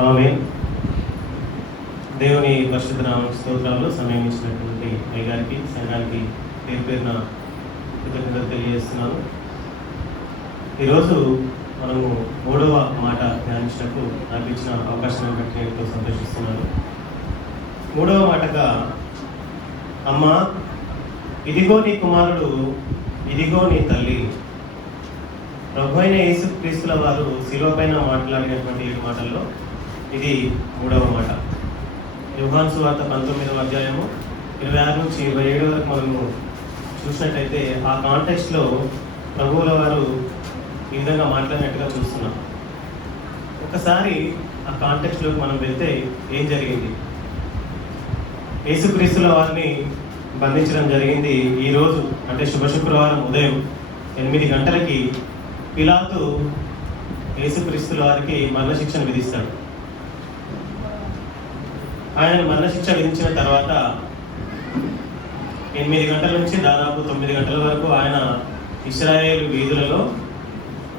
ఆమేన్. దేవుని పరిశుద్ధ నామ స్తోత్రాలు. సమయం ఇచ్చినటువంటి అయ్యగారికి, సంఘానికి పేరు పేరున కృతజ్ఞతలు తెలియజేస్తున్నాను. ఈరోజు మనము 3వ మాట ధ్యానించినప్పుడు నాకు ఇచ్చిన అవకాశాన్ని బట్టి నేను ఎంతో సంతోషిస్తున్నాను. 3వ మాటగా, అమ్మా ఇదిగో నీ కుమారుడు, ఇదిగో నీ తల్లి. ప్రభు అయిన యేసుక్రీస్తుల వారు శిలువ పైన మాట్లాడినటువంటి 7 మాటల్లో ఇది 3వ మాట. యోహాను సువార్త 19వ అధ్యాయము 26 నుంచి 27 వరకు మనము చూసినట్టయితే ఆ కాంటెక్స్ట్లో ప్రభువుల వారు ఈ విధంగా మాట్లాడినట్టుగా చూస్తున్నాం. ఒకసారి ఆ కాంటెక్స్ట్లోకి మనం వెళ్తే ఏం జరిగింది? యేసుక్రీస్తుల వారిని బంధించడం జరిగింది. ఈరోజు అంటే శుభ శుక్రవారం ఉదయం 8 గంటలకి పిలాతు యేసుక్రీస్తుల వారికి మరణశిక్షను విధిస్తాడు. ఆయన మరణశిక్ష విధించిన తర్వాత 8 గంటల నుంచి దాదాపు 9 గంటల వరకు ఆయన ఇశ్రాయేలు వీధులలో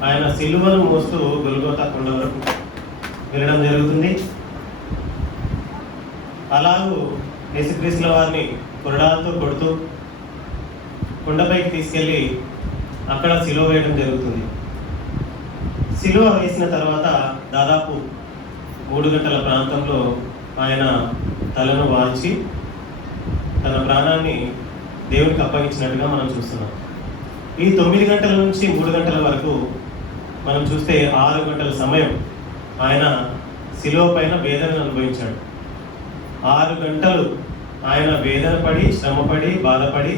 ఆయన సిలువను మోస్తూ గొల్గోతా కొండ వరకు వెళ్ళడం జరుగుతుంది. అలాగూ యేసుక్రీస్తుల వారిని కొరడాలతో కొడుతూ కొండపైకి తీసుకెళ్ళి అక్కడ సిలువ వేయడం జరుగుతుంది. సిలువ వేసిన తర్వాత దాదాపు 3 గంటల ప్రాంతంలో ఆయన తలను వాల్చి తన ప్రాణాన్ని దేవునికి అప్పగించినట్టుగా మనం చూస్తున్నాం. ఈ 9 గంటల నుంచి 3 గంటల వరకు మనం చూస్తే 6 గంటల సమయం ఆయన సిలువ పైన వేదనను అనుభవించాడు. 6 గంటలు ఆయన వేదన పడి, శ్రమపడి, బాధపడి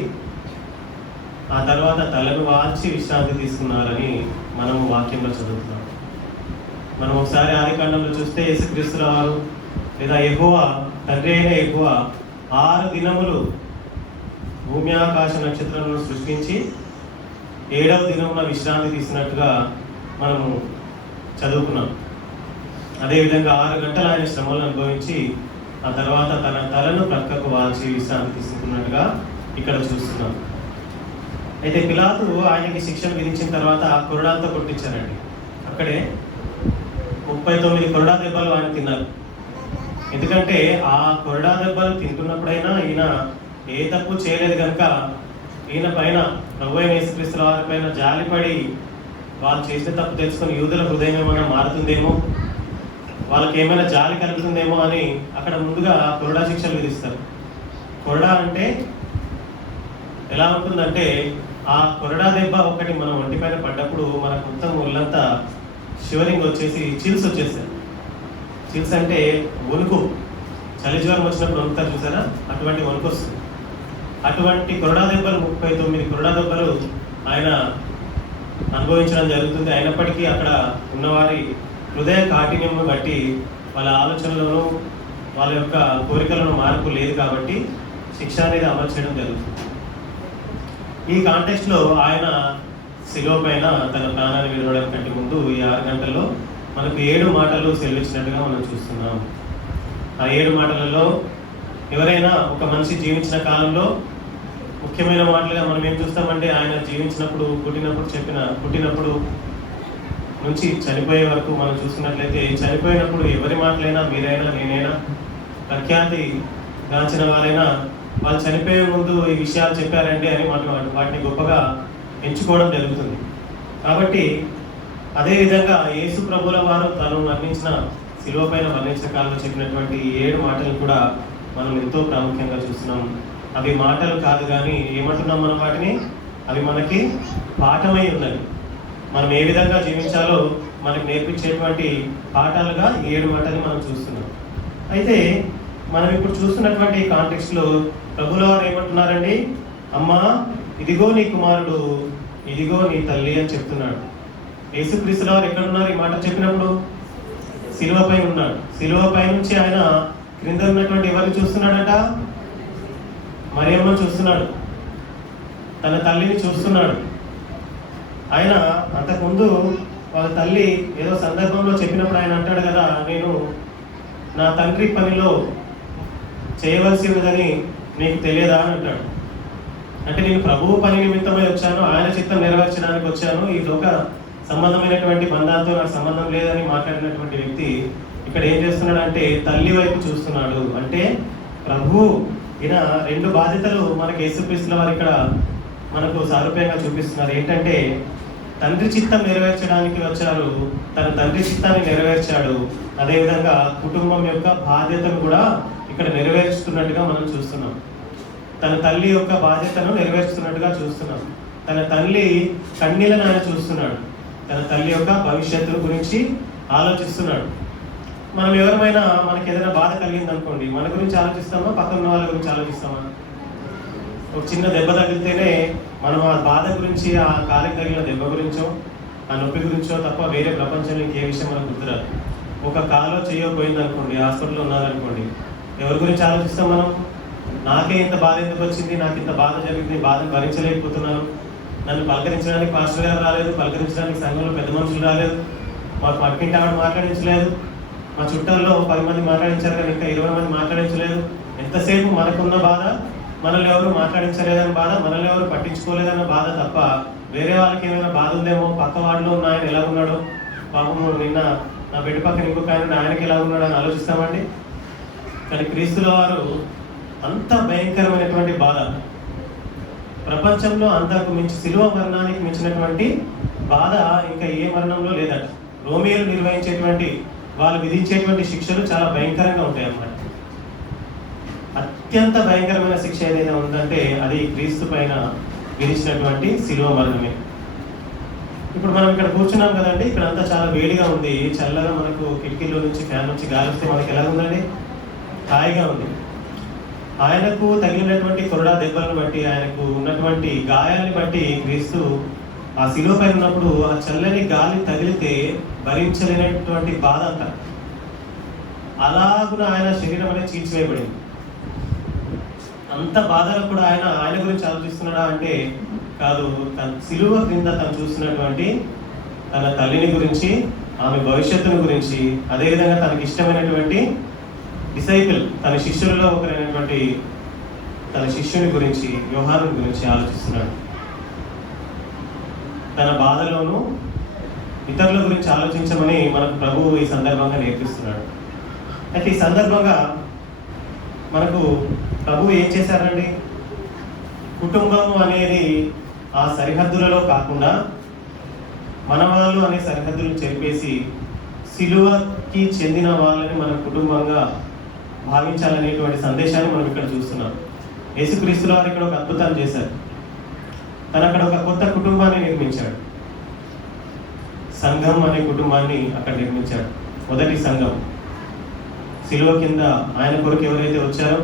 ఆ తర్వాత తలను వాల్చి విశ్రాంతి తీసుకున్నారని మనము వాక్యంలో చదువుతున్నాం. మనం ఒకసారి ఆదికాండంలో చూస్తే యేసుక్రీస్తుల వారు లేదా యెహోవా, తండ్రి అయిన యెహోవా 6 దినములు భూమి ఆకాశ నక్షత్రాలను సృష్టించి 7వ దినమున విశ్రాంతి తీసినట్టుగా మనము చదువుకున్నాం. అదేవిధంగా 6 గంటలు ఆయన శ్రమలను అనుభవించి ఆ తర్వాత తన తలను ప్రక్కకు వాల్చి విశ్రాంతి తీసుకున్నట్టుగా ఇక్కడ చూస్తున్నాం. అయితే పిలాతు ఆయనకి శిక్షను విధించిన తర్వాత ఆ కొరడాలతో కొట్టించారండి. అక్కడే 39 కొరడా దెబ్బలు ఆయన తిన్నారు. ఎందుకంటే ఆ కొరడా దెబ్బలు తింటున్నప్పుడైనా ఈయన ఏ తప్పు చేయలేదు కనుక ఈయన పైన ప్రభు అయిన యేసుక్రీస్తుల వారి పైన జాలిపడి వాళ్ళు చేసిన తప్పు తెలుసుకొని యూదుల హృదయం ఏమైనా మారుతుందేమో, వాళ్ళకి ఏమైనా జాలి కలుగుతుందేమో అని అక్కడ ముందుగా కొరడా శిక్షలు విధిస్తారు. కొరడా అంటే ఎలా ఉంటుందంటే ఆ కొరడా దెబ్బ ఒకటి మన ఒంటి పైన పడ్డప్పుడు మనకు మొత్తం ఒళ్ళంతా షివరింగ్ వచ్చేసి చిల్స్ వచ్చేస్తాయి. చిల్స్ అంటే వణుకు, చలి జ్వరం వచ్చినప్పుడు వణుకుతారు చూసారా, అటువంటి వణుకు వస్తుంది. అటువంటి కొరడా దెబ్బలు 39 కొరడా దెబ్బలు ఆయన అనుభవించడం జరుగుతుంది. అయినప్పటికీ అక్కడ ఉన్నవారి హృదయ కాఠిన్యంను బట్టి వాళ్ళ ఆలోచనలను, వాళ్ళ యొక్క కోరికలను మార్పు లేదు కాబట్టి శిక్ష అనేది అమలు చేయడం జరుగుతుంది. ఈ కాంటెక్స్ట్లో ఆయన శిలువ పైన తన ప్రాణాన్ని విడవడం కంటే ముందు ఈ 6 గంటల్లో మనకు 7 మాటలు సెలవిచ్చినట్టుగా మనం చూస్తున్నాం. ఆ 7 మాటలలో ఎవరైనా ఒక మనిషి జీవించిన కాలంలో ముఖ్యమైన మాటలుగా మనం ఏం చూస్తామంటే ఆయన జీవించినప్పుడు, పుట్టినప్పుడు నుంచి చనిపోయే వరకు మనం చూసుకున్నట్లయితే చనిపోయినప్పుడు ఎవరి మాటలైనా, మీరైనా, నేనైనా, ప్రఖ్యాతి గాంచిన వారైనా వాళ్ళు చనిపోయే ముందు ఈ విషయాలు చెప్పారండి అని వాటిని గొప్పగా ఎంచుకోవడం జరుగుతుంది. కాబట్టి అదేవిధంగా యేసు ప్రభుల వారు తను వర్ణించిన శిలువ పైన వర్ణించిన కాలంలో చెప్పినటువంటి 7 మాటలు కూడా మనం ఎంతో ప్రాముఖ్యంగా చూస్తున్నాం. అవి మాటలు కాదు కానీ ఏమంటున్నాం మనం వాటిని? అవి మనకి పాఠమై ఉన్నవి. మనం ఏ విధంగా జీవించాలో మనకు నేర్పించేటువంటి పాఠాలుగా 7 మాటలు మనం చూస్తున్నాం. అయితే మనం ఇప్పుడు చూస్తున్నటువంటి కాంటెక్స్ట్లో ప్రభుల వారు ఏమంటున్నారండి? అమ్మా ఇదిగో నీ కుమారుడు, ఇదిగో నీ తల్లి అని చెప్తున్నాడు. యేసుక్రీస్తుల వారు ఎక్కడున్నారు ఈ మాట చెప్పినప్పుడు? శిలువపై ఉన్నాడు. శిలువపై నుంచి ఆయన క్రింద ఉన్నటువంటి ఎవరిని చూస్తున్నాడట? మరియమ్మను చూస్తున్నాడు, తన తల్లిని చూస్తున్నాడు. ఆయన అంతకుముందు వాళ్ళ తల్లి ఏదో సందర్భంలో చెప్పినప్పుడు ఆయన అంటాడు కదా, నేను నా తండ్రి పనిలో చేయవలసి ఉన్నదని నీకు తెలియదా అని అంటాడు. అంటే నేను ప్రభువు పని నిమిత్తమై వచ్చాను, ఆయన చిత్తం నెరవేర్చడానికి వచ్చాను, ఈ లోక సంబంధమైనటువంటి బంధాలతో నాకు సంబంధం లేదని మాట్లాడినటువంటి వ్యక్తి ఇక్కడ ఏం చేస్తున్నాడంటే తల్లి వైపు చూస్తున్నాడు. అంటే ప్రభు ఈయన రెండు బాధ్యతలు మనకి యేసుక్రీస్తుల వారు ఇక్కడ మనకు సారూప్యంగా చూపిస్తున్నారు. ఏంటంటే తండ్రి చిత్తం నెరవేర్చడానికి వచ్చారు, తన తండ్రి చిత్తాన్ని నెరవేర్చాడు. అదేవిధంగా కుటుంబం యొక్క బాధ్యతను కూడా ఇక్కడ నెరవేర్చుతున్నట్టుగా మనం చూస్తున్నాం. తన తల్లి యొక్క బాధ్యతను నెరవేర్చుతున్నట్టుగా చూస్తున్నాం. తన తల్లి కన్నీళ్ళను ఆయన చూస్తున్నాడు. తన తల్లి యొక్క భవిష్యత్తు గురించి ఆలోచిస్తున్నాడు. మనం ఎవరైనా మనకి ఏదైనా బాధ కలిగింది అనుకోండి, మన గురించి ఆలోచిస్తామా, పక్కన ఉన్న వాళ్ళ గురించి ఆలోచిస్తామా? ఒక చిన్న దెబ్బ తగిలితేనే మనం ఆ బాధ గురించి, ఆ కాలికి తగిలిన దెబ్బ గురించో, ఆ నొప్పి గురించో తప్ప వేరే ప్రపంచంలో ఇంకే విషయం మనకు గుర్తురాదు. ఒక కాలో చేయకపోయింది అనుకోండి, హాస్పిటల్లో ఉన్నారనుకోండి, ఎవరి గురించి ఆలోచిస్తాం మనం? నాకే ఇంత బాధ ఎందుకు వచ్చింది, నాకు ఇంత బాధ జరిగింది, బాధను భరించలేకపోతున్నాను, నన్ను పలకరించడానికి పాస్టర్ గారు రాలేదు, పలకరించడానికి సంఘంలో పెద్ద మనుషులు రాలేదు, మా పక్కింటి ఆవిడ మాట్లాడించలేదు, మా చుట్టాల్లో 10 మంది మాట్లాడించారు కానీ ఇంకా 20 మంది మాట్లాడించలేదు. ఎంతసేపు మనకున్న బాధ, మనల్ని ఎవరు మాట్లాడించలేదని బాధ, మనల్ని ఎవరు పట్టించుకోలేదన్న బాధ తప్ప వేరే వాళ్ళకి ఏమైనా బాధ ఉందేమో, పక్క వాడిలో ఉన్న ఆయన ఎలా ఉన్నాడో, పాపము నిన్న నా బెడ్ పక్కన ఇంకొక ఆయనకి ఎలా ఉన్నాడు అని ఆలోచిస్తామండి. కానీ క్రీస్తుల వారు అంత భయంకరమైనటువంటి బాధ, ప్రపంచంలో అంతకు మించి శిలువ మరణానికి మించినటువంటి బాధ ఇంకా ఏ మరణంలో లేదట. రోమియోలు నిర్వహించేటువంటి, వాళ్ళు విధించేటువంటి శిక్షలు చాలా భయంకరంగా ఉంటాయి అన్నమాట. అత్యంత భయంకరమైన శిక్ష ఏదైనా ఉందంటే అది క్రీస్తు పైన విధించినటువంటి శిలువ మరణమే. ఇప్పుడు మనం ఇక్కడ కూర్చున్నాం కదండి, ఇక్కడ అంతా చాలా వేడిగా ఉంది, చల్లగా మనకు కిటికీలో నుంచి ఫ్యాన్ నుంచి గాలి వస్తే మనకి ఎలా ఉందండి? హాయిగా ఉంది. ఆయనకు తగిలినటువంటి కొరడా దెబ్బలను బట్టి, ఆయనకు ఉన్నటువంటి గాయాన్ని బట్టి క్రీస్తు ఆ శిలువ పైన ఉన్నప్పుడు ఆ చల్లని గాలి తగిలితే భరించలేనటువంటి బాధ అంట. అలాగున ఆయన శరీరం అనేది చీల్చివేయబడింది. అంత బాధలో కూడా ఆయన గురించి ఆలోచిస్తున్నాడా అంటే కాదు. తన శిలువ క్రింద తను చూస్తున్నటువంటి తన తల్లిని గురించి, ఆమె భవిష్యత్తును గురించి, అదేవిధంగా తనకి ఇష్టమైనటువంటి డిసైపుల్, తన శిష్యులలో ఒకరైనటువంటి తన శిష్యుని గురించి, యోహాను గురించి ఆలోచిస్తున్నాడు. తన బాధలోనూ ఇతరుల గురించి ఆలోచించమని మనకు ప్రభువు ఈ సందర్భంగా నేర్పిస్తున్నాడు. అయితే ఈ సందర్భంగా మనకు ప్రభువు ఏం చేశారండి? కుటుంబము అనేది ఆ సరిహద్దులలో కాకుండా మనవాళ్ళు అనే సరిహద్దులను చెరిపేసి సిలువకి చెందిన వాళ్ళని మన కుటుంబంగా భావించాలనేటువంటి సందేశాన్ని మనం ఇక్కడ చూస్తున్నాం. యేసుక్రీస్తుల వారు ఇక్కడ ఒక అద్భుతాన్ని చేశారు. తను అక్కడ ఒక కొత్త కుటుంబాన్ని నిర్మించాడు. సంఘం అనే కుటుంబాన్ని అక్కడ నిర్మించాడు. మొదటి సంఘం శిలువ కింద ఆయన కొరకు ఎవరైతే వచ్చారో,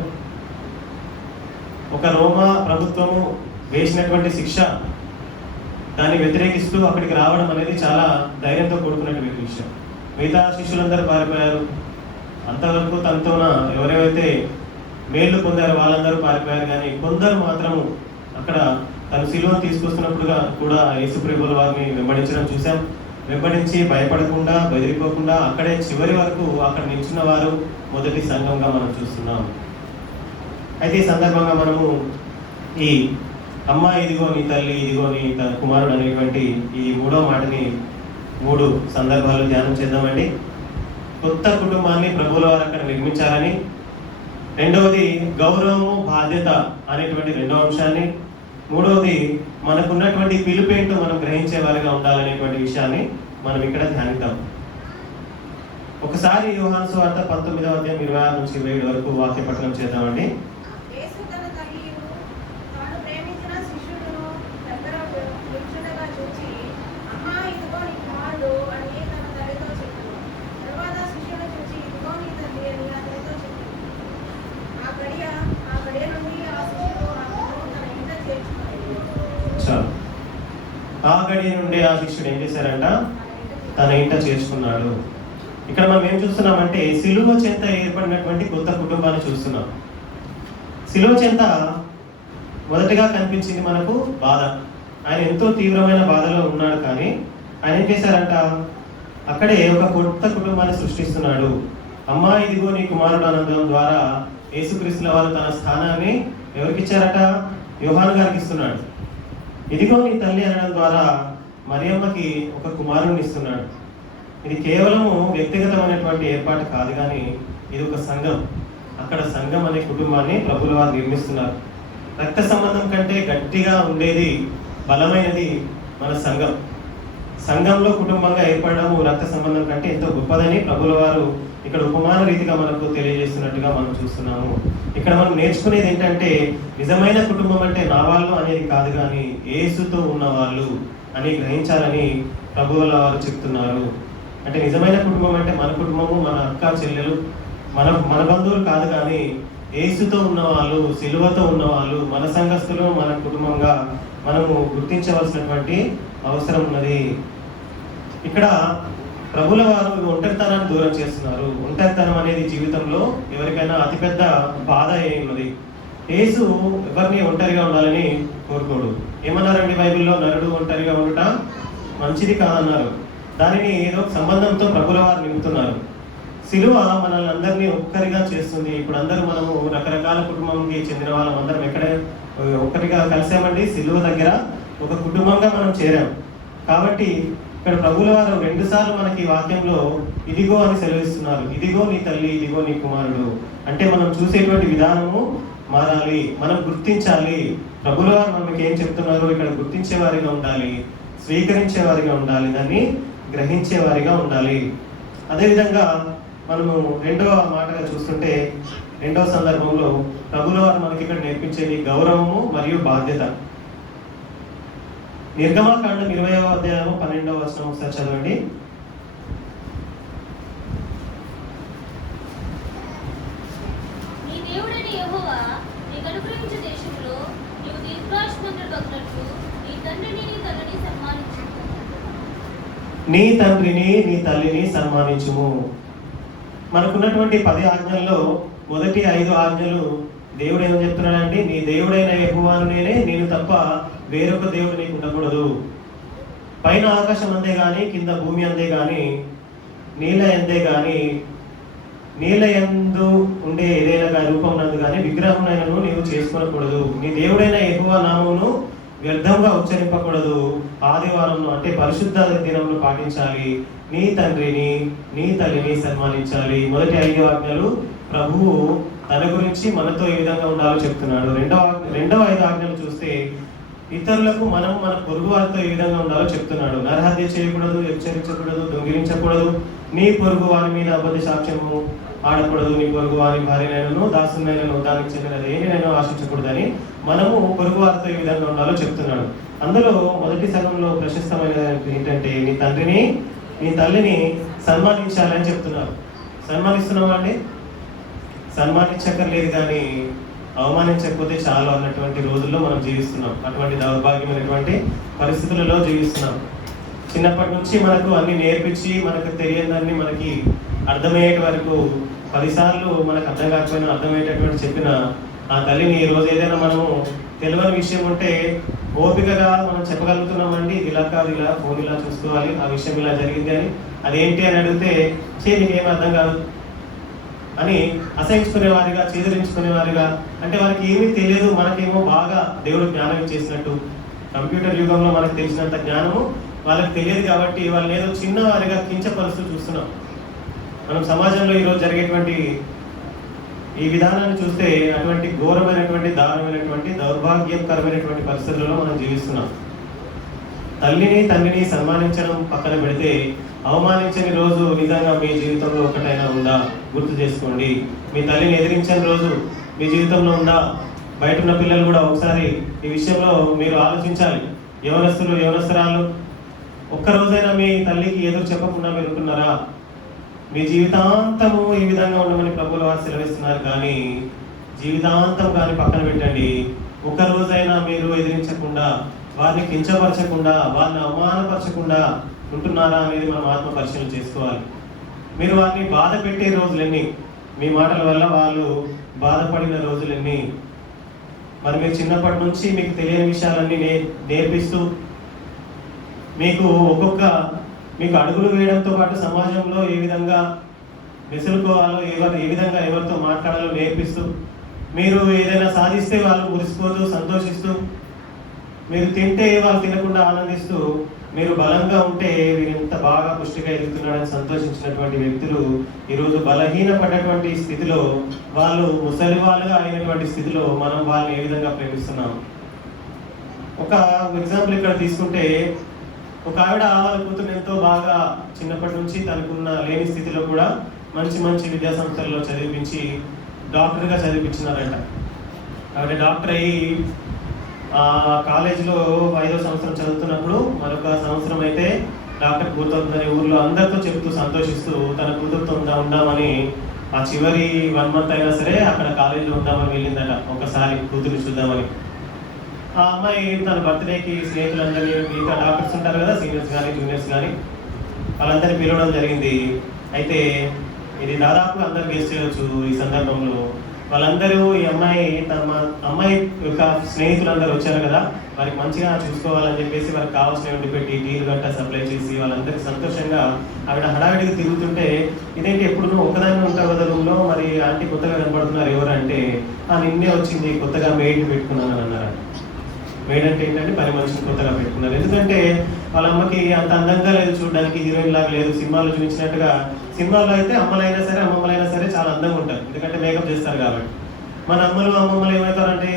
ఒక రోమా ప్రభుత్వము వేసినటువంటి శిక్ష దాన్ని వ్యతిరేకిస్తూ అక్కడికి రావడం అనేది చాలా ధైర్యంతో కూడుకున్నటువంటి విషయం. మిగతా శిష్యులందరూ పారిపోయారు. అంతవరకు తనతోన ఎవరైతే మేళ్లు పొందారో వాళ్ళందరూ పారిపోయారు. కానీ కొందరు మాత్రము అక్కడ తను శిలువను తీసుకొస్తున్నప్పుడుగా కూడా యేసుప్రభుల వారిని వెంబడించడం చూసాం. వెంబడించి భయపడకుండా, బెదిరిపోకుండా అక్కడే చివరి వరకు అక్కడ నిల్చున్న వారు మొదటి సంఘంగా మనం చూస్తున్నాం. అయితే ఈ సందర్భంగా మనము ఈ అమ్మ ఇదిగో నీ తల్లి, ఇదిగో నీ కుమారుడు అనేటువంటి ఈ 3వ మాటని 3 సందర్భాలు ధ్యానం చేద్దామండి. కొత్త కుటుంబాన్ని ప్రభువుల వారు అక్కడ నిర్మించాలని, రెండవది గౌరవము బాధ్యత అనేటువంటి 2వ అంశాన్ని, 3వది మనకున్నటువంటి పిలుపేంటో మనం గ్రహించే వారిగా ఉండాలనేటువంటి విషయాన్ని మనం ఇక్కడ ధ్యానిద్దాం. ఒకసారి యోహాను సువార్త 19వ అధ్యాయం 26 నుంచి 27 వరకు వాక్య పఠనం చేద్దామండి. ఆ గడియ నుండి ఆ శిష్యుడు ఏం చేశారంట? తన ఇంట చేర్చుకున్నాడు. ఇక్కడ మనం ఏం చూస్తున్నామంటే శిలువ చెంత ఏర్పడినటువంటి కొత్త కుటుంబాన్ని చూస్తున్నాం. శిలువ చెంత మొదటిగా కనిపించింది మనకు బాధ. ఆయన ఎంతో తీవ్రమైన బాధలో ఉన్నాడు. కానీ ఆయన ఏం చేశారంట? అక్కడే ఒక కొత్త కుటుంబాన్ని సృష్టిస్తున్నాడు. అమ్మా ఇదిగో నీ కుమారుడు అనడం ద్వారా యేసుక్రీస్తుల వారు తన స్థానాన్ని ఎవరికి ఇచ్చారట? యోహాను గారికి ఇస్తున్నాడు. ఇదిగో నీ తల్లి అనడం ద్వారా మరియమ్మకి ఒక కుమారుని ఇస్తున్నాడు. ఇది కేవలము వ్యక్తిగతమైనటువంటి ఏర్పాటు కాదు, కానీ ఇది ఒక సంఘం. అక్కడ సంఘం అనే కుటుంబాన్ని ప్రభువుల వారు నిర్మిస్తున్నారు. రక్త సంబంధం కంటే గట్టిగా ఉండేది, బలమైనది మన సంఘం. సంఘంలో కుటుంబంగా ఏర్పడము రక్త సంబంధం కంటే ఎంతో గొప్పదని ప్రభువుల వారు ఇక్కడ ఉపమాన రీతిగా మనకు తెలియజేస్తున్నట్టుగా మనం చూస్తున్నాము. ఇక్కడ మనం నేర్చుకునేది ఏంటంటే, నిజమైన కుటుంబం అంటే నా వాళ్ళు అనేది కాదు, కానీ యేసుతో ఉన్నవాళ్ళు అని గ్రహించాలని ప్రభువుల వారు చెప్తున్నారు. అంటే నిజమైన కుటుంబం అంటే మన కుటుంబము, మన అక్క చెల్లెలు, మన బంధువులు కాదు, కానీ యేసుతో ఉన్నవాళ్ళు, సిలువతో ఉన్నవాళ్ళు, మన సంఘస్థులు, మన కుటుంబంగా మనము గుర్తించవలసినటువంటి అవసరం ఉన్నది. ఇక్కడ ప్రభువుల వారు ఒంటరితనాన్ని దూరం చేస్తున్నారు. ఒంటరితనం అనేది జీవితంలో ఎవరికైనా అతిపెద్ద బాధ ఉన్నది. యేసు ఎవరిని ఒంటరిగా ఉండాలని కోరుకోడు. ఏమన్నారండి బైబిల్లో? నరుడు ఒంటరిగా ఉండటం మంచిది కాదన్నారు. దానిని ఏదో సంబంధంతో ప్రభువుల వారు నింపుతున్నారు. సిలువ మనల్ని అందరినీ ఒక్కరిగా చేస్తుంది. ఇప్పుడు అందరూ మనము రకరకాల కుటుంబంకి చెందిన వాళ్ళం అందరం ఎక్కడ ఒక్కరిగా కలిసామండి. సిలువ దగ్గర ఒక కుటుంబంగా మనం చేరాం. కాబట్టి ఇక్కడ ప్రభువుల వారు 2 సార్లు మనకి వాక్యంలో ఇదిగో అని సెలవిస్తున్నారు. ఇదిగో నీ తల్లి, ఇదిగో నీ కుమారుడు. అంటే మనం చూసేటువంటి విధానము మారాలి, మనం గుర్తించాలి. ప్రభువుల వారు మనకి ఏం చెప్తున్నారు? ఇక్కడ గుర్తించేవారిగా ఉండాలి, స్వీకరించేవారిగా ఉండాలి, దాన్ని గ్రహించేవారిగా ఉండాలి. అదేవిధంగా మనము రెండవ మాటగా చూస్తుంటే, రెండవ సందర్భంలో ప్రభువుల వారు మనకి ఇక్కడ నేర్పించేది గౌరవము మరియు బాధ్యత. నిర్గమకాండం 20వ అధ్యాయము 12వ వచనం ఒకసారి చదవండి. నీ తండ్రిని నీ తల్లిని సన్మానించుము. మనకున్నటువంటి 10 ఆజ్ఞల్లో మొదటి 5 ఆజ్ఞలు దేవుడు ఏమని చెప్తున్నాడండి? నీ దేవుడైన యెహోవాను నేనే, నేను తప్ప వేరొక దేవుడు నీకు ఉండకూడదు. పైన ఆకాశం అందే గాని, కింద భూమి అందే గాని, నీళ్ళ ఎందే గాని, నీళ్ళ యందు ఉండే ఏదైనా రూపం నందు గాని విగ్రహమునైనను నీవు చేసుకొనకూడదు. నీ దేవుడైన యెహోవా నామమును వ్యర్థంగా ఉచ్చరింపకూడదు. ఆదివారంలో అంటే పరిశుద్ధ దినంలో పాటించాలి. నీ తండ్రిని నీ తల్లిని సన్మానించాలి. మొదటి 5 ఆజ్ఞలు ప్రభువు తన గురించి మనతో ఏ విధంగా ఉండాలో చెప్తున్నాడు. రెండవ 5 ఆజ్ఞలు చూస్తే ఇతరులకు మనం మన పొరుగు వారితో ఏ విధంగా ఉండాలో చెప్తున్నాడు. నరహత్య చేయకూడదు, హెచ్చరించకూడదు, దొంగిలించకూడదు, నీ పొరుగు వారి మీద అబద్ధ సాక్ష్యము ఆడకూడదు, నీ పొరుగు వారి భార్యనైనను దాసునైనను దానికి చెందినది ఏమైనా ఆశించకూడదని మనము పొరుగు వారితో ఏ విధంగా ఉండాలో చెప్తున్నాడు. అందులో మొదటి సగంలో ప్రశస్తమైనది ఏంటంటే, నీ తండ్రిని నీ తల్లిని సన్మానించాలని చెప్తున్నారు. సన్మానిస్తున్నావా అండి? సన్మానించక్కర్లేదు, కానీ అవమానించకపోతే చాలు అన్నటువంటి రోజుల్లో మనం జీవిస్తున్నాం. అటువంటి దౌర్భాగ్యమైనటువంటి పరిస్థితులలో జీవిస్తున్నాం. చిన్నప్పటి నుంచి మనకు అన్ని నేర్పించి మనకు తెలియదాన్ని మనకి అర్థమయ్యేట వరకు 10 సార్లు మనకు అర్థం కాకపోయినా అర్థమయ్యేటటువంటి చెప్పిన ఆ తల్లిని ఈ రోజు ఏదైనా మనము తెలియని విషయం ఉంటే ఓపికగా మనం చెప్పగలుగుతున్నామండి. ఇలా కాదు, ఇలా ఫోన్ ఇలా చూసుకోవాలి, ఆ విషయం ఇలా జరిగింది అని. అదేంటి అని అడిగితే నీకేం అర్థం కాదు అని అసహించుకునేవారిగా, చేదరించుకునేవారిగా, అంటే వారికి ఏమీ తెలియదు, మనకేమో బాగా దేవుడు జ్ఞానం ఇచ్చేసినట్టు. కంప్యూటర్ యుగంలో మనకు తెలిసినంత జ్ఞానము వాళ్ళకి తెలియదు కాబట్టి వాళ్ళని ఏదో చిన్నవారిగా కించపరుస్తూ చూస్తున్నాం. మనం సమాజంలో ఈరోజు జరిగేటువంటి ఈ విధానాన్ని చూస్తే అటువంటి ఘోరమైనటువంటి, దారుణమైనటువంటి, దౌర్భాగ్యకరమైనటువంటి పరిస్థితుల్లో మనం జీవిస్తున్నాం. తల్లిని తండ్రిని సన్మానించడం పక్కన పెడితే అవమానించని రోజు నిజంగా మీ జీవితంలో ఒకటైనా ఉందా? గుర్తు చేసుకోండి. మీ తల్లిని ఎదిరించని రోజు మీ జీవితంలో ఉందా? బయట ఉన్న పిల్లలు కూడా ఒకసారి ఈ విషయంలో మీరు ఆలోచించాలి. యవనస్తులు, యవనస్తురాలు, ఒక్కరోజైనా మీ తల్లికి ఎదురు చెప్పకుండా మీరు ఉంటున్నారా? మీ జీవితాంతము ఈ విధంగా ఉండమని ప్రభువుల వారు సెలవిస్తున్నారు. కానీ జీవితాంతం కానీ పక్కన పెట్టండి, ఒక రోజైనా మీరు ఎదిరించకుండా, వారిని కించపరచకుండా, వారిని అవమానపరచకుండా ఉంటున్నారా అనేది మనం ఆత్మ పరిశీలన చేసుకోవాలి. మీరు వారిని బాధ పెట్టే రోజులెన్ని? మీ మాటల వల్ల వాళ్ళు బాధపడిన రోజులెన్ని? మరి మీరు చిన్నప్పటి నుంచి మీకు తెలియని విషయాలన్నీ నేర్పిస్తూ మీకు మీకు అడుగులు వేయడంతో పాటు సమాజంలో ఏ విధంగా మెసులుకోవాలో, ఏ విధంగా ఎవరితో మాట్లాడాలో నేర్పిస్తూ, మీరు ఏదైనా సాధిస్తే వాళ్ళు మురిసిపోతూ సంతోషిస్తూ మీరు తింటే వాళ్ళు తినకుండా ఆనందిస్తూ, మీరు బలంగా ఉంటే వీరు ఎంత బాగా పుష్టిగా ఎదుగుతున్నాడని సంతోషించినటువంటి వ్యక్తులు ఈరోజు బలహీనపడ్డటువంటి స్థితిలో, వాళ్ళు ముసలి వాళ్ళుగా అయినటువంటి స్థితిలో మనం వాళ్ళని ఏ విధంగా ప్రేమిస్తున్నాం. ఒక ఎగ్జాంపుల్ ఇక్కడ తీసుకుంటే, ఒక ఆవిడ వాళ్ళ కూతురు ఎంతో బాగా చిన్నప్పటి నుంచి తనకున్న లేని స్థితిలో కూడా మంచి మంచి విద్యా సంస్థల్లో చదివించి డాక్టర్గా చదివించినారంట. ఆవిడ డాక్టర్ అయ్యి కాలేజీలో 5వ సంవత్సరం చదువుతున్నప్పుడు మరొక సంవత్సరం అయితే డాక్టర్ కూతురుందని ఊర్లో అందరితో చెప్తూ సంతోషిస్తూ తన కూతురుతో ఉందామని ఆ చివరి 1 month అయినా సరే అక్కడ కాలేజీలో ఉందామని వెళ్ళిందట. ఒకసారి కూతురు చూద్దామని. ఆ అమ్మాయి తన బర్త్డేకి స్నేహితులందరినీ, మిగతా డాక్టర్స్ ఉంటారు కదా, సీనియర్స్ కానీ జూనియర్స్ కానీ, వాళ్ళందరినీ పిలవడం జరిగింది. అయితే ఇది దాదాపు అందరు గెస్ట్ చేయవచ్చు. ఈ సందర్భంలో వాళ్ళందరూ ఈ అమ్మాయి యొక్క స్నేహితులందరూ వచ్చారు కదా, వారికి మంచిగా చూసుకోవాలని చెప్పేసి వారికి కావాల్సినవి వండి పెట్టి టీలు గట్ట సప్లై చేసి వాళ్ళందరికీ సంతోషంగా ఆవిడ హడావిడికి తిరుగుతుంటే, ఇదేంటి ఎప్పుడు నువ్వు ఒక్కదాన్ని ఉంటావు కదా రూమ్లో, మరి ఆంటీ కొత్తగా కనపడుతున్నారు ఎవరంటే, నిన్నే వచ్చింది కొత్తగా మెయిడ్ని పెట్టుకున్నాను అని అన్నారు. మెయిడ్ అంటే ఏంటంటే పని మనిషిని కొత్తగా పెట్టుకున్నారు. ఎందుకంటే వాళ్ళ అమ్మకి అంత అందంగా లేదు, చూడడానికి హీరోయిన్ లాగా లేదు. సినిమాలో చూపించినట్టుగా, సినిమాలో అయితే అమ్మమ్మలైనా సరే చాలా అందంగా ఉంటారు, ఎందుకంటే మేకప్ చేస్తారు కాబట్టి. మన అమ్మమ్మలు ఏమవుతారంటే,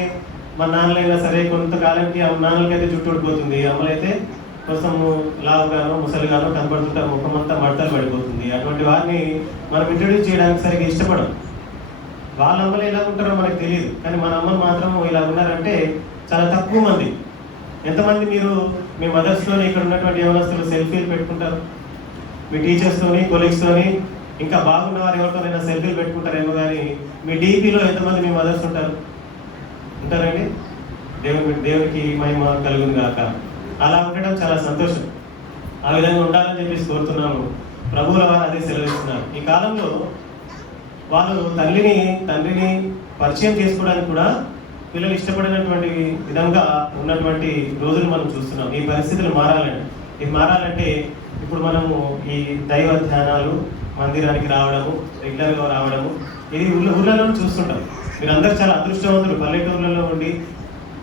మన నాన్నలైనా సరే కొంతకాలానికి నాన్నలకైతే జుట్టు ఊడిపోతుంది, అమ్మలైతే కొంచెం లావుగానో ముసలిగానో కనపడుతుంటారు, ముఖం అంతా మడతలు పడిపోతుంది. అటువంటి వారిని మనం ఇంట్రడ్యూస్ చేయడానికి సరిగ్గా ఇష్టపడం. వాళ్ళ అమ్మలు ఎలా ఉంటారో మనకు తెలియదు, కానీ మన అమ్మలు మాత్రం ఇలా ఉన్నారంటే చాలా తక్కువ మంది. ఎంతమంది మీరు మీ మదర్స్తోని, ఇక్కడ ఉన్నటువంటి యవనస్తులు సెల్ఫీలు పెట్టుకుంటారు, మీ టీచర్స్తోని, కొలీగ్స్తోని, ఇంకా బాగున్న వారు ఎవరితోనైనా సెల్ఫీలు పెట్టుకుంటారేమో, కానీ మీ డీపీలో ఎంతమంది మీ మదర్స్ ఉంటారండి? దేవునికి మహిమ కలుగును గాక. అలా ఉండడం చాలా సంతోషం. ఆ విధంగా ఉండాలని చెప్పేసి కోరుతున్నాము. ప్రభువుల వారు అదే సెలవిస్తున్నారు. ఈ కాలంలో వాళ్ళు తండ్రిని పరిచయం చేసుకోవడానికి కూడా పిల్లలు ఇష్టపడినటువంటి విధంగా ఉన్నటువంటి రోజులు మనం చూస్తున్నాం. ఈ పరిస్థితులు మారాలంటే ఇప్పుడు మనము ఈ దైవ ధ్యానాలు, మందిరానికి రావడము, రెగ్యులర్గా రావడము, ఇది ఊళ్ళలో చూస్తుంటాం. మీరందరూ చాలా అదృష్టవంతులు. పల్లెటూర్లలో ఉండి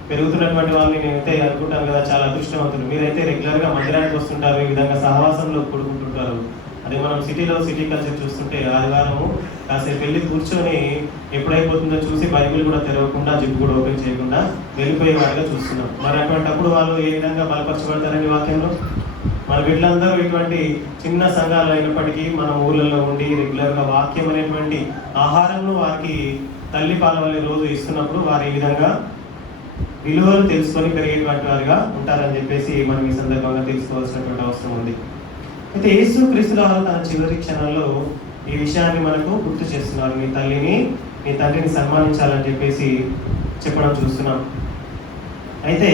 పెరుగుతున్నటువంటి వాళ్ళని నేనైతే అనుకుంటాను కదా, చాలా అదృష్టవంతులు. మీరైతే రెగ్యులర్గా మందిరానికి వస్తుంటారు, ఈ విధంగా సహవాసంలో కూడుకుంటుంటారు. అదే మనం సిటీ కల్చర్ చూస్తుంటే ఆదివారము కాసేపు వెళ్ళి కూర్చొని ఎప్పుడైపోతుందో చూసి బైబిల్ కూడా తెరవకుండా, జిప్ కూడా ఓపెన్ చేయకుండా వెళ్ళిపోయే వాడిగా చూస్తున్నాం. మరి అటువంటిప్పుడు వాళ్ళు ఏ విధంగా బలపరచబడతారని వాక్యంలో? మన వీళ్ళందరూ ఇటువంటి చిన్న సంఘాలు అయినప్పటికీ మన ఊళ్ళల్లో ఉండి రెగ్యులర్గా వాక్యం అనేటువంటి ఆహారంను వారికి తల్లి పాలవల్లి రోజు ఇస్తున్నప్పుడు వారు ఈ విధంగా విలువలు తెలుసుకొని పెరిగేటువంటి వారిగా ఉంటారని చెప్పేసి మనం ఈ సందర్భంగా తెలుసుకోవాల్సినటువంటి అవసరం ఉంది. అయితే యేసు క్రీస్తు వారు తన చివరి క్షణాల్లో ఈ విషయాన్ని మనకు గుర్తు చేస్తున్నారు. నీ తండ్రిని సన్మానించాలని చెప్పేసి చెప్పడం చూస్తున్నాం. అయితే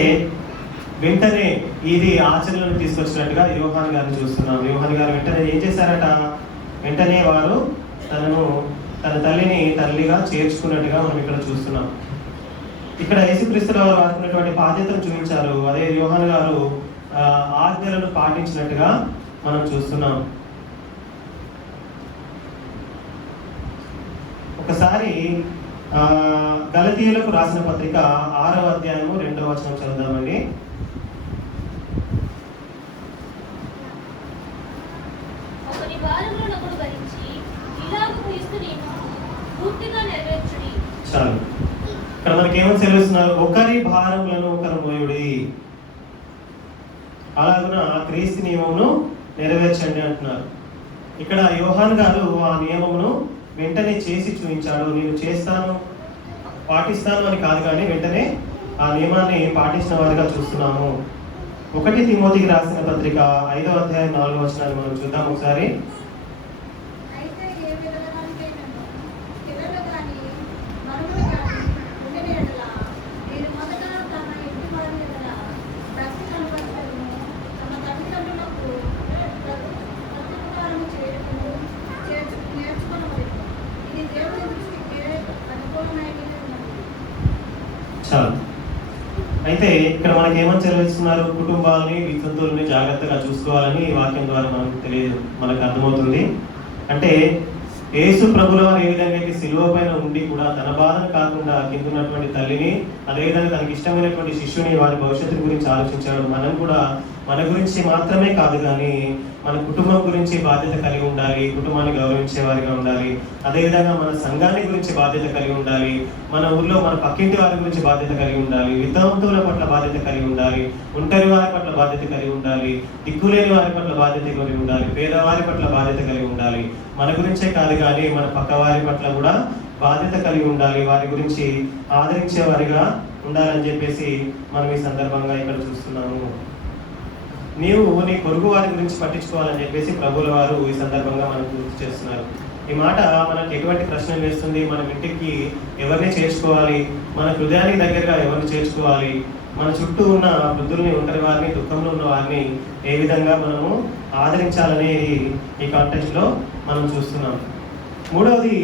వెంటనే ఇది ఆచరణను తీసుకొచ్చినట్టుగా యోహాన్ గారిని చూస్తున్నాం. యోహాన్ గారు వెంటనే ఏం చేశారట? వెంటనే వారు తన తల్లిని తల్లిగా చేర్చుకున్నట్టుగా మనం ఇక్కడ చూస్తున్నాం. ఇక్కడ యేసుక్రీస్తుల వారు వాడుకున్నటువంటి బాధ్యతను చూపించారు. అదే యోహాన్ గారు ఆజ్ఞలను పాటించినట్టుగా మనం చూస్తున్నాం. ఒకసారి గలతీయులకు రాసిన పత్రిక 6వ అధ్యాయము 2వ వచనం చదువుదామండి. చాలు. ఇక్కడ మనకి ఏమని సెలవిస్తున్నారు? ఒకరి భారములను ఒకరు మోయుడి, అలాగున క్రీస్తు నియమమును నెరవేర్చండి అంటున్నారు. ఇక్కడ యోహాన్ గారు ఆ నియమమును వెంటనే చేసి చూపించాడు. నేను పాటిస్తాను అని కాదు, కానీ వెంటనే ఆ నియమాన్ని పాటించిన వారిగా చూస్తున్నాము. 1 తిమోతికి రాసిన పత్రిక 5వ అధ్యాయం 4వ వచనాన్ని మనం చూద్దాం ఒకసారి. చాలు. అయితే ఇక్కడ మనకి ఏమని చదివిస్తున్నారు? కుటుంబాలని, వితంతువులని జాగ్రత్తగా చూసుకోవాలని ఈ వాక్యం ద్వారా మనకు అర్థమవుతుంది. అంటే యేసు ప్రభుల వారు ఏ విధంగా అయితే సిలువ పైన ఉండి కూడా తన బాధను కాకుండా కింద ఉన్నటువంటి తల్లిని, అదేవిధంగా తనకి ఇష్టమైనటువంటి శిష్యుని వారి భవిష్యత్తు గురించి ఆలోచించాడు. మనం కూడా మన గురించి మాత్రమే కాదు కానీ మన కుటుంబం గురించి బాధ్యత కలిగి ఉండాలి, కుటుంబాన్ని గౌరవించే వారిగా ఉండాలి. అదేవిధంగా మన సంఘాన్ని గురించి బాధ్యత కలిగి ఉండాలి, మన ఊర్లో మన పక్కింటి వారి గురించి బాధ్యత కలిగి ఉండాలి, వితంతువుల పట్ల బాధ్యత కలిగి ఉండాలి, ఒంటరి వారి పట్ల బాధ్యత కలిగి ఉండాలి, దిక్కులేని వారి పట్ల బాధ్యత కలిగి ఉండాలి, పేదవారి పట్ల బాధ్యత కలిగి ఉండాలి. మన గురించే కాదు కానీ మన పక్క వారి పట్ల కూడా బాధ్యత కలిగి ఉండాలి, వారి గురించి ఆదరించే వారిగా ఉండాలని చెప్పేసి మనం ఈ సందర్భంగా ఇక్కడ చూస్తున్నాము. నీవు నీ పొరుగు వారి గురించి పట్టించుకోవాలని చెప్పేసి ప్రభువుల వారు ఈ సందర్భంగా మనకు గుర్తు చేస్తున్నారు. ఈ మాట మనకు ఎటువంటి ప్రశ్నలు వేస్తుంది? మనం ఇంటికి ఎవరిని చేర్చుకోవాలి, మన హృదయానికి దగ్గరగా ఎవరిని చేర్చుకోవాలి, మన చుట్టూ ఉన్న వృద్ధుల్ని, ఒంటరి వారిని, దుఃఖంలో ఉన్న వారిని ఏ విధంగా మనము ఆదరించాలనేది ఈ కాంటెక్స్ట్ లో మనం చూస్తున్నాం. మూడవది,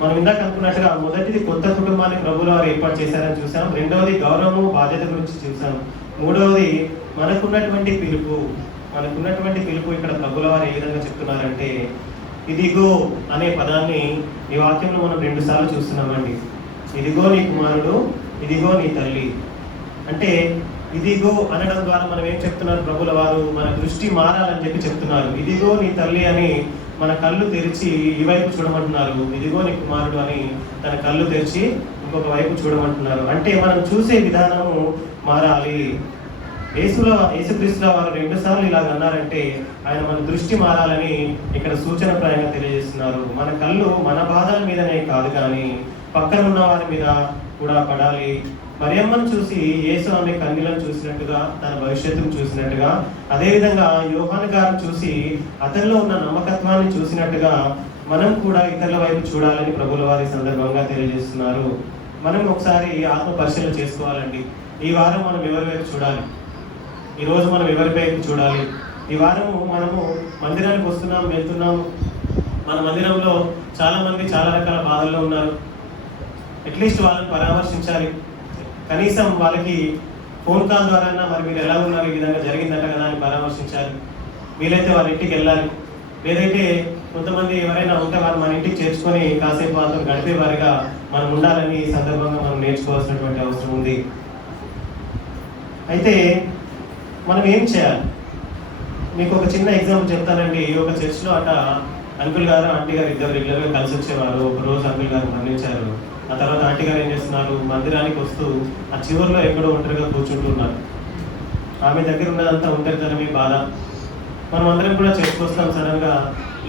మనం ఇందాక అనుకున్నట్టుగా మొదటిది కొత్త కుటుంబాన్ని ప్రభువుల వారు ఏర్పాటు చేశారని చూసాం. రెండవది గౌరవము, బాధ్యత గురించి చూసాం. మూడవది మనకున్నటువంటి పిలుపు ఇక్కడ ప్రభువుల వారు ఏ విధంగా చెప్తున్నారంటే, ఇదిగో అనే పదాన్ని ఈ వాక్యంలో మనం 2 సార్లు చూస్తున్నామండి. ఇదిగో నీ కుమారుడు, ఇదిగో నీ తల్లి. అంటే ఇదిగో అనడం ద్వారా మనం ఏం చెప్తున్నారు? ప్రభువుల వారు మన దృష్టి మారాలని చెప్పి చెప్తున్నారు. ఇదిగో నీ తల్లి అని మన కళ్ళు తెరిచి ఈ వైపు చూడమంటున్నారు. ఇదిగో నీ కుమారుడు అని తన కళ్ళు తెరిచి ఇంకొక వైపు చూడమంటున్నారు. అంటే మనం చూసే విధానము మారాలి. యేసుక్రీస్తుల వారు 2 సార్లు ఇలాగ అన్నారంటే ఆయన మన దృష్టి మారాలని ఇక్కడ సూచనప్రాయంగా తెలియజేస్తున్నారు. మన కళ్ళు మన బాధల మీదనే కాదు కానీ పక్కన ఉన్న వారి మీద కూడా పడాలి. మరియమ్మను చూసి యేసు ఆమె కన్నీలను చూసినట్టుగా, తన భవిష్యత్తును చూసినట్టుగా, అదేవిధంగా యోహాను గారు చూసి అతనిలో ఉన్న నమ్మకత్వాన్ని చూసినట్టుగా మనం కూడా ఇతరుల వైపు చూడాలని ప్రభువుల వారి సందర్భంగా తెలియజేస్తున్నారు. మనం ఒకసారి ఆత్మ పరిశీలన చేసుకోవాలండి. ఈ వారం మనం ఎవరి వైపు చూడాలి? ఈరోజు మనం ఎవరి వైపు చూడాలి? ఈ వారము మనము మందిరానికి వస్తున్నాం, వెళ్తున్నాము. మన మందిరంలో చాలా మంది చాలా రకాల బాధల్లో ఉన్నారు. అట్లీస్ట్ వాళ్ళని పరామర్శించాలి. కనీసం వాళ్ళకి ఫోన్ కాల్ ద్వారా మరి మీరు ఎలా ఉన్నారు, ఈ విధంగా జరిగిందట కదా అని పరామర్శించాలి. వీలైతే వాళ్ళ ఇంటికి వెళ్ళాలి. లేదైతే కొంతమంది ఎవరైనా ఉంటే వారు మన ఇంటికి చేర్చుకొని కాసేపు వాళ్ళతో గడిపే వారిగా మనం ఉండాలని ఈ సందర్భంగా మనం నేర్చుకోవాల్సినటువంటి అవసరం ఉంది. అయితే మనం ఏం చేయాలి? మీకు ఒక చిన్న ఎగ్జాంపుల్ చెప్తానండి. ఒక చర్చ్లో అట అంకుల్ గారు, ఆంటీ గారు ఇద్దరు రెగ్యులర్గా కలిసి వచ్చేవారు. ఒక రోజు అంకుల్ గారు మరణించారు. ఆ తర్వాత ఆంటీ గారు ఏం చేస్తున్నారు? మందిరానికి వస్తూ ఆ చివరిలో ఎక్కడో ఒంటరిగా కూర్చుంటున్నారు. ఆమె దగ్గర ఉన్నదంతా ఒంటరితనమే బాధ. మనం అందరం కూడా చర్చ్కి వస్తాం, సడన్గా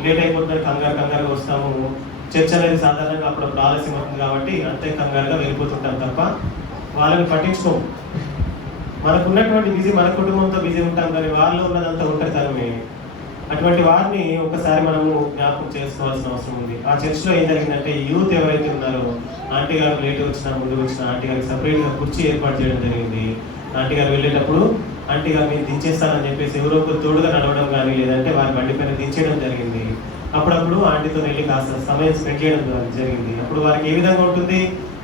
లేట్ అయిపోతుంది, కంగారుగా వస్తాము. చర్చ్ అనేది సాధారణంగా అప్పుడప్పుడు ఆలస్యం అవుతుంది కాబట్టి అంతే కంగారుగా వెళ్ళిపోతుంటాం తప్ప వాళ్ళని పట్టించుకోము. మనకున్నటువంటి బిజీ, మన కుటుంబంతో బిజీ ఉంటాం కానీ వాళ్ళలో ఉన్నదంతా ఒంటరితనమే. అటువంటి వారిని ఒకసారి మనము జ్ఞాపకం చేసుకోవాల్సిన అవసరం ఉంది. ఆ చర్చ్లో ఏం జరిగిందంటే, యూత్ ఎవరైతే ఉన్నారో ఆంటీ గారు లేట్ వచ్చినా ముందు వచ్చిన ఆంటీ గారికి సపరేట్గా కుర్చీ ఏర్పాటు చేయడం జరిగింది. ఆంటీ గారు వెళ్ళేటప్పుడు ఆంటీ గారు నేను దించేస్తానని చెప్పేసి ఎవరో ఒకరు తోడుగా నడవడం కానీ లేదంటే వారి బండి పైన దించేయడం జరిగింది. అప్పుడప్పుడు ఆంటీతో వెళ్ళి కాస్త సమయం స్పెండ్ చేయడం జరిగింది. అప్పుడు వారికి ఏ విధంగా ఉంటుంది?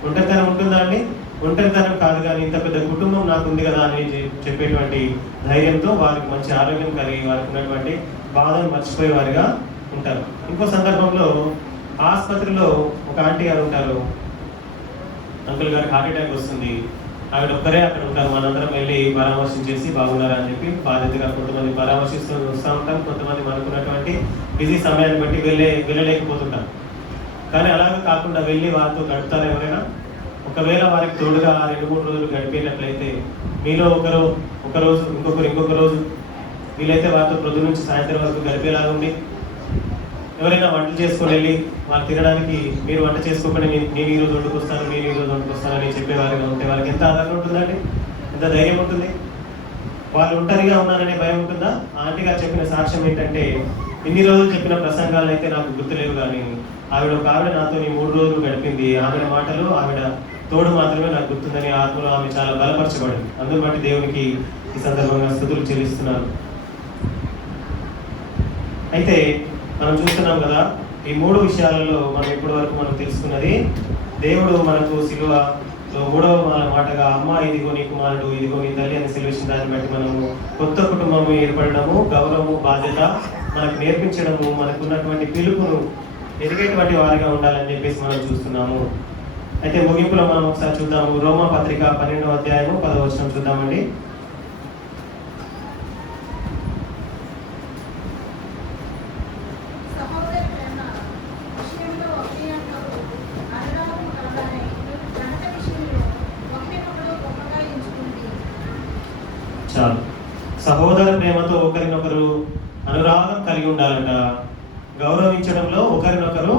ఒంటరితనం ఉంటుందా అండి? ఒంటరితనం కాదు కానీ ఇంత పెద్ద కుటుంబం నాకు ఉంది కదా అని చెప్పేటువంటి ధైర్యంతో వారికి మంచి ఆరోగ్యం కలిగి వారికి ఉన్నటువంటి బాధను మర్చిపోయే వారిగా ఉంటారు. ఇంకో సందర్భంలో ఆసుపత్రిలో ఒక ఆంటీ గారు ఉంటారు. అంకుల్ గారికి హార్ట్ అటాక్ వస్తుంది. ఆవిడ ఒక్కరే అక్కడ ఉంటారు. మనందరం వెళ్ళి పరామర్శించేసి బాగున్నారా అని చెప్పి బాధ్యతగా కొంతమంది పరామర్శిస్తూ వస్తూ ఉంటాం. కొంతమంది మనకున్నటువంటి బిజీ సమయాన్ని బట్టి వెళ్ళలేకపోతుంటాం. కానీ అలాగే కాకుండా వెళ్ళి వారితో గడుపుతారు ఎవరైనా. ఒకవేళ వారికి తోడుగా 2-3 రోజులు గడిపేటట్లయితే మీలో ఒక రోజు, ఇంకొక రోజు వీలైతే వారితో పొద్దు నుంచి సాయంత్రం వరకు గడిపేలాగా ఉండి, ఎవరైనా వంటలు చేసుకొని వెళ్ళి వాళ్ళు తినడానికి మీరు వంట చేసుకోకుండా నేను ఈరోజు వండుకొస్తాను అని చెప్పేవారిగా ఉంటే వాళ్ళకి ఎంత ఆదరణ ఉంటుందండి? ఎంత ధైర్యం ఉంటుంది? వాళ్ళు ఒంటరిగా ఉన్నారనే భయం ఉంటుందా? ఆంటీ గారు చెప్పిన సాక్ష్యం ఏంటంటే, ఇన్ని రోజులు చెప్పిన ప్రసంగాలను అయితే నాకు గుర్తులేవు కానీ ఆవిడ నాతో 3 రోజులు గడిపింది. ఆవిడ మాటలు, ఆవిడ తోడు మాత్రమే నాకు గుర్తుందని ఆత్మలో ఆమె చాలా బలపరచబడింది. అందుని బట్టి దేవునికి ఈ సందర్భంగా స్తుతులు చెల్లిస్తున్నాను. అయితే మనం చూస్తున్నాం కదా, ఈ 3 విషయాలలో మనం ఇప్పటి వరకు మనం తెలుసుకున్నది, దేవుడు మనకు సిలువలో 3వ మాటగా అమ్మ ఇదిగో నీ కుమారుడు, ఇదిగో నీ తల్లి అని సెలవిసిన దాన్ని బట్టి మనము కొత్త కుటుంబము ఏర్పడము, గౌరవము, బాధ్యత మనకు నేర్పించడము, మనకున్నటువంటి పిలుపును ఎదిగేటువంటి వారిగా ఉండాలని చెప్పేసి మనం చూస్తున్నాము. అయితే ముగింపులో మనం ఒకసారి చూద్దాము. రోమా పత్రిక 12వ అధ్యాయము 10వ వచనం చూద్దామండి. చాలు. సహోదర ప్రేమతో ఒకరినొకరు అనురాగం కలిగి ఉండాలట. గౌరవించడంలో ఒకరినొకరు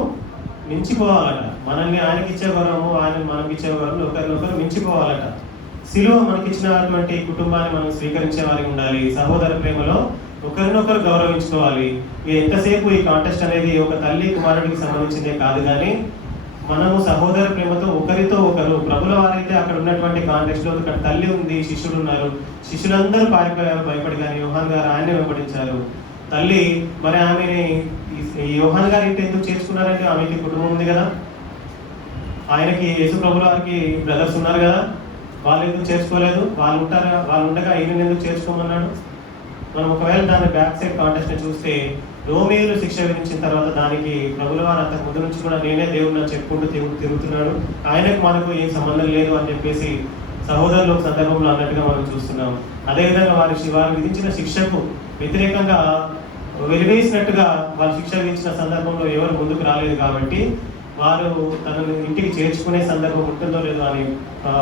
మించిపోవాలట. మనల్ని ఆయనకి ఇచ్చే గౌరవము, ఆయన మనకి ఇచ్చే గౌరవం ఒకరినొకరు మించిపోవాలట. సిలువ మనకిచ్చినటువంటి కుటుంబాన్ని మనం స్వీకరించే వారికి ఉండాలి. సహోదర ప్రేమలో ఒకరినొకరు గౌరవించుకోవాలి. ఎంతసేపు ఈ కాంటెస్ట్ అనేది ఒక తల్లి కుమారుడికి సంబంధించిందే కాదు, కానీ మనము సహోదర ప్రేమతో ఒకరితో ఒకరు, ప్రభుల వారైతే అక్కడ ఉన్నటువంటి కాంటెక్స్ట్ లో అక్కడ తల్లి ఉంది, శిష్యులు ఉన్నారు, శిష్యులందరూ పారిపోయారు భయపడి, కానీ యోహాన్ గారు ఆయన్ని వెంబడించారు. తల్లి మరి ఆమెని యోహాన్ గారు ఇంటి ఎందుకు చేర్చుకున్నారంటే ఆమెకి కుటుంబం ఉంది కదా, ఆయనకి యేసు ప్రభుల వారికి బ్రదర్స్ ఉన్నారు కదా, వాళ్ళు ఎందుకు చేర్చుకోలేదు? వాళ్ళు ఉండగా ఈయన ఎందుకు చేర్చుకోమన్నాడు? మనం ఒకవేళ దాని బ్యాక్ సైడ్ కాంటెస్ట్ ని చూస్తే, రోమేయులు శిక్ష విధించిన తర్వాత దానికి ప్రభుల వారు అంతకు ముందు నుంచి కూడా నేనే దేవుడిని చెప్పుకుంటూ తిరుగుతున్నాడు, ఆయనకు మనకు ఏం సంబంధం లేదు అని చెప్పేసి సహోదరులు ఒక సందర్భంలో అన్నట్టుగా మనం చూస్తున్నాం. అదేవిధంగా వారు విధించిన శిక్షకు వ్యతిరేకంగా వెలివేసినట్టుగా వాళ్ళు శిక్ష విధించిన సందర్భంలో ఎవరు ముందుకు రాలేదు, కాబట్టి వారు తనను ఇంటికి చేర్చుకునే సందర్భం ఉంటుందో లేదో అని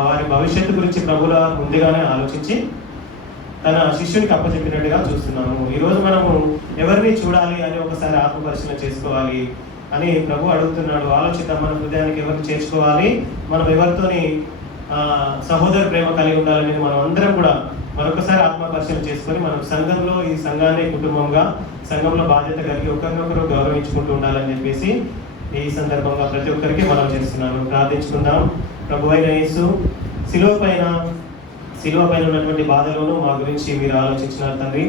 వారి భవిష్యత్తు గురించి ప్రభుల ముందుగానే ఆలోచించి తన శిష్యునికి అప్పచెప్పినట్టుగా చూస్తున్నాము. ఈరోజు మనము ఎవరిని చూడాలి అని ఒకసారి ఆత్మపరిశీలన చేసుకోవాలి అని ప్రభు అడుగుతున్నాడు. ఆలోచిద్దాం, మన హృదయానికి ఎవరిని చేర్చుకోవాలి, మనం ఎవరితోని సహోదర ప్రేమ కలిగి ఉండాలనేది మనం అందరం కూడా మరొకసారి ఆత్మపరిశీలన చేసుకొని మనం సంఘంలో, ఈ సంఘాన్ని కుటుంబంగా, సంఘంలో బాధ్యత కలిగి ఒకరినొకరు గౌరవించుకుంటూ ఉండాలని చెప్పేసి ఈ సందర్భంగా ప్రతి ఒక్కరికి మనం చేస్తున్నాను. ప్రార్థించుకుందాం. ప్రభువైన యేసు, శిలువ పైన ఉన్నటువంటి బాధలను మా గురించి మీరు ఆలోచించినారు తండ్రి.